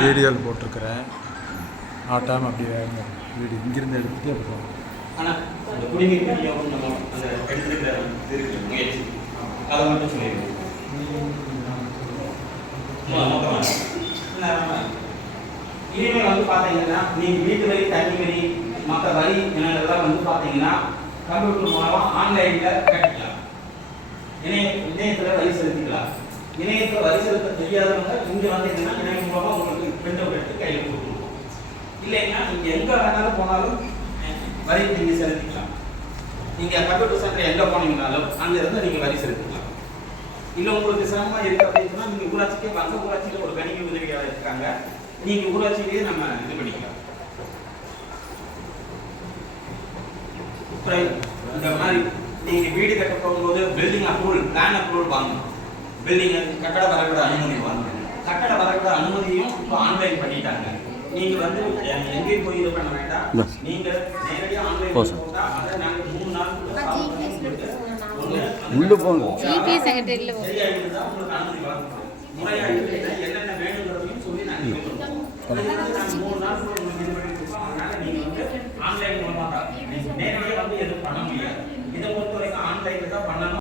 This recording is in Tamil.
வீடியோவில் போட்டிருக்கிறேன். ஆட்டாமல் அப்படியே வீடியோ இங்கிருந்து எடுத்துகிட்டு அப்புறம் ஆனால் அந்த குடிநீர் விநியோகம் நம்ம அந்த எடுத்துக்கிற இருக்கு முயற்சி அதை மட்டும் சொல்லிடுவோம். இனிமேல் வந்து பார்த்தீங்கன்னா நீங்கள் வீட்டு வரி, தண்ணி வரி, மற்ற வரி என்னெல்லாம் வந்து பார்த்தீங்கன்னா கம்ப்யூட்டர் மூலமாக ஆன்லைனில் கட்டிக்கலாம். இணையத்தில் வரி செலுத்திக்கலாம். இணையத்தில் வரி செலுத்த தெரியாதவங்க இங்கே வந்தீங்கன்னா இணையம் மூலமாக உங்களுக்கு பிரிண்ட் அவுட் எடுத்து கையில் கொடுத்துருவோம். இல்லைன்னா நீங்கள் எங்கே வேணாலும் போனாலும் வரி நீங்கள் செலுத்திக்கலாம். நீங்கள் கம்ப்யூட்டர் சென்டர் எங்கே போனீங்கனாலும் அங்கேருந்து நீங்கள் வரி செலுத்திக்கலாம். இல்லை உங்களுக்கு சிரமமாக இருக்குது அப்படின்னு சொன்னால் நீங்கள் ஊராட்சிக்கே வாங்க. ஊராட்சியில் ஒரு கணினி உதவியாளர் இருக்காங்க. நீங்கள் ஊராட்சியிலேயே நம்ம இது பண்ணிக்கலாம். இந்த மாதிரி நீங்கள் வீடு கட்ட போகும்போது பில்டிங் அப்ரூவல், பிளான் அப்ரூவல் வாங்கணும். பில்டிங் கட்டட வரைபட அனுமதி வாங்கணும். கட்டட வரைபட அனுமதியும் இப்போ ஆன்லைன் பண்ணிட்டாங்க. நீங்கள் வந்து எங்கேயும் போய் இது பண்ண வேண்டாம். நீங்கள் நேரடியாக ஆன்லைன் போட்டா அதை நாங்கள் 3 நாளுக்குள்ள உள்ள போங்க. சரியாகிட்டு தான் உங்களுக்கு அனுமதி வழங்கப்படும். முறையாக என்னென்ன வேணுங்கிறதையும் சொல்லி நாங்கள் 3 நாளுக்குள்ள